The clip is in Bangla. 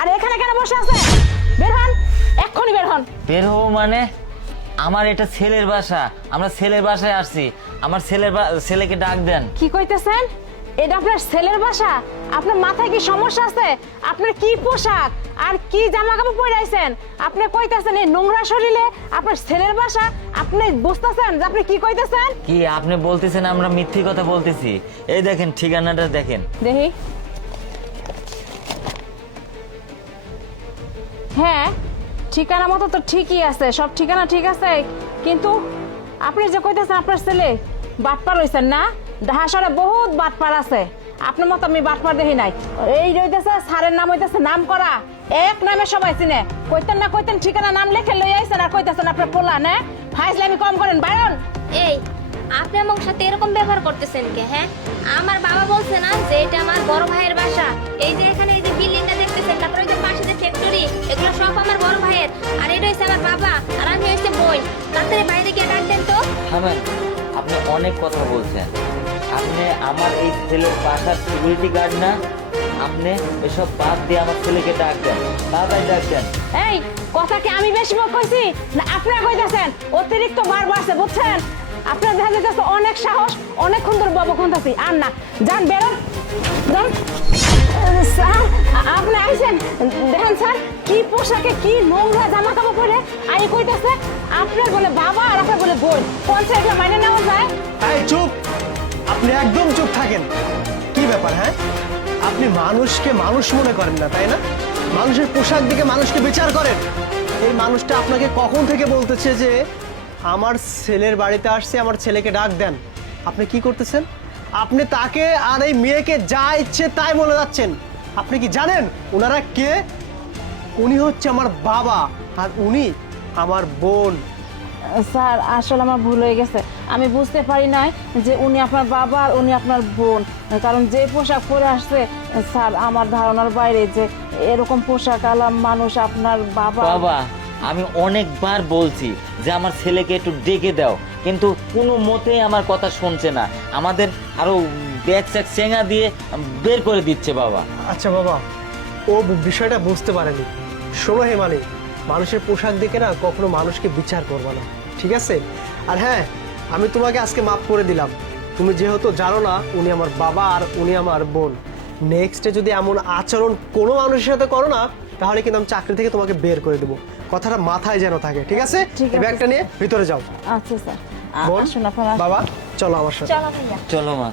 আর এখানে কেন বসে আছে? বের হন, এক্ষুনি বের হন। বের হবো মানে? আমার এটা ছেলের বাসা, আমরা ছেলের বাসায় আসছি। আমার ছেলেকে ডাক দেন। কি কইতেছেন? এটা আপনার ছেলের বাসা? আপনার মাথায় কি সমস্যা আছে? আপনার কি পোশাক আর কি জামা কাপড় পরে আইছেন? আপনি কইতেছেন এই নোংরা শরীরে আপনার ছেলের বাসা? আপনি বুঝতেছেন যে আপনি কি কইতেছেন? কি আপনি বলতেছেন আমরা মিথ্যে কথা বলতেছি? এই দেখেন ঠিকানাটা দেখেন। দেখি। হ্যাঁ, ঠিকানা মতো তো ঠিকই আছে, সব ঠিকানা ঠিক আছে, কিন্তু আপনি যে কইতেছেন আপনার ছেলে বাটপার হইছেন না? ঢাহাশরে বহুত বাটপার আছে, আপনার মতো আমি বাটপার দেখি নাই। এই রইতেছে স্যারের নাম হইতেছে নাম করা, এক নামে সবাই চিনে। কইতেন না কইতেন ঠিকানা নাম লিখে লই আইছেন আর কইতেছেন আপনার পোলা না? ফাইজলামি কম করেন, বারণ। এই আপনি আমার সাথে এরকম ব্যবহার করতেছেন কে? হ্যাঁ, আমার বাবা বলছে না যে এটা আমার বড় ভাইয়ের বাসা। এই যে এখানে এই যে বিল্ডিংটা দেখতেছেন, তারপরে ওই যে পাশে যে ফ্যাক্টরি, এগুলো সব আমার বড় ভাইয়ের। আর এটা হচ্ছে আমার বাবা, আর আমি হচ্ছে বোন। তাড়াতাড়ি বাইরে গিয়ে ডাকতেন তো। থামেন, আপনি অনেক কথা বলছেন। আপনি আমার এই ছেলের বাসার সিকিউরিটি গার্ড না? আপনি এসব বাদ দিয়ে আমার ছেলেকে ডাক দেন, তাড়াতাড়ি ডাক দেন। এই কথা কি আমি বেশি কইছি না আপনারা কইতাছেন? অতিরিক্ত বার বাড়ছে, বুঝছেন? আপনার দেখা যাচ্ছে অনেক সাহস, অনেক সুন্দর বাবু খুনতাছি। আর না, যান বেরোন, যান। স্যার, আপনি আইছেন দেখেন স্যার, কি পোশাকে কি নোংরা জামা কাপড় পরে আই কইতাছে আপনার বলে বাবা আর আপনার বলে বোন। কোন সাইডে মাইনে নেওয়া যায়? এই চুপ, আপনি একদম চুপ থাকেন। কি ব্যাপার? হ্যাঁ, আপনি মানুষকে মানুষ মনে করেন না, তাই না? মানুষের পোশাক দেখে মানুষকে বিচার করেন। এই মানুষটা আপনাকে কখন থেকে বলতেছে যে আমার ছেলের বাড়িতে আসছে, আমার ছেলেকে ডাক দেন। আপনি কি করতেছেন? আপনি তাকে আর এই মেয়েকে যা ইচ্ছে তাই বলে যাচ্ছেন। আপনি কি জানেন ওনারা কে? উনি হচ্ছে আমার বাবা আর উনি আমার বোন। স্যার, আসলে আমার ভুল হয়ে গেছে, আমি বুঝতে পারি নাই যে উনি আপনার বাবা আর উনি আপনার বোন। কারণ যে পোশাক পরে আসছে স্যার, আমার ধারণার বাইরে যে এরকম পোশাক আলাম মানুষ আপনার বাবা। বাবা, আমি অনেকবার বলছি যে আমার ছেলেকে একটু ডেকে দাও, কিন্তু কোনো মতেই আমার কথা শুনছে না। আমাদের আরো ব্যাগ স্যাগ চেঙা দিয়ে বের করে দিচ্ছে বাবা। আচ্ছা বাবা, ও বিষয়টা বুঝতে পারেনি। শোনো হেমালি, মানুষের পোশাক দেখে না কখনো মানুষকে বিচার করবে না, ঠিক আছে? আর হ্যাঁ, আমি তোমাকে আজকে মাফ করে দিলাম। তুমি যেহেতু জানো না উনি আমার বাবা আর উনি আমার বোন, নেক্সটে যদি এমন আচরণ কোনো মানুষের সাথে করো না, তাহলে কিন্তু আমি চাকরি থেকে তোমাকে বের করে দেবো। কথাটা মাথায় যেন থাকে, ঠিক আছে? ঠিক আছে। এই ব্যাগটা নিয়ে ভিতরে যাও। আচ্ছা স্যার, বোন, আসুন আপনারা। বাবা, চলো আমার সাথে। চলো ভাইয়া। চলো মা।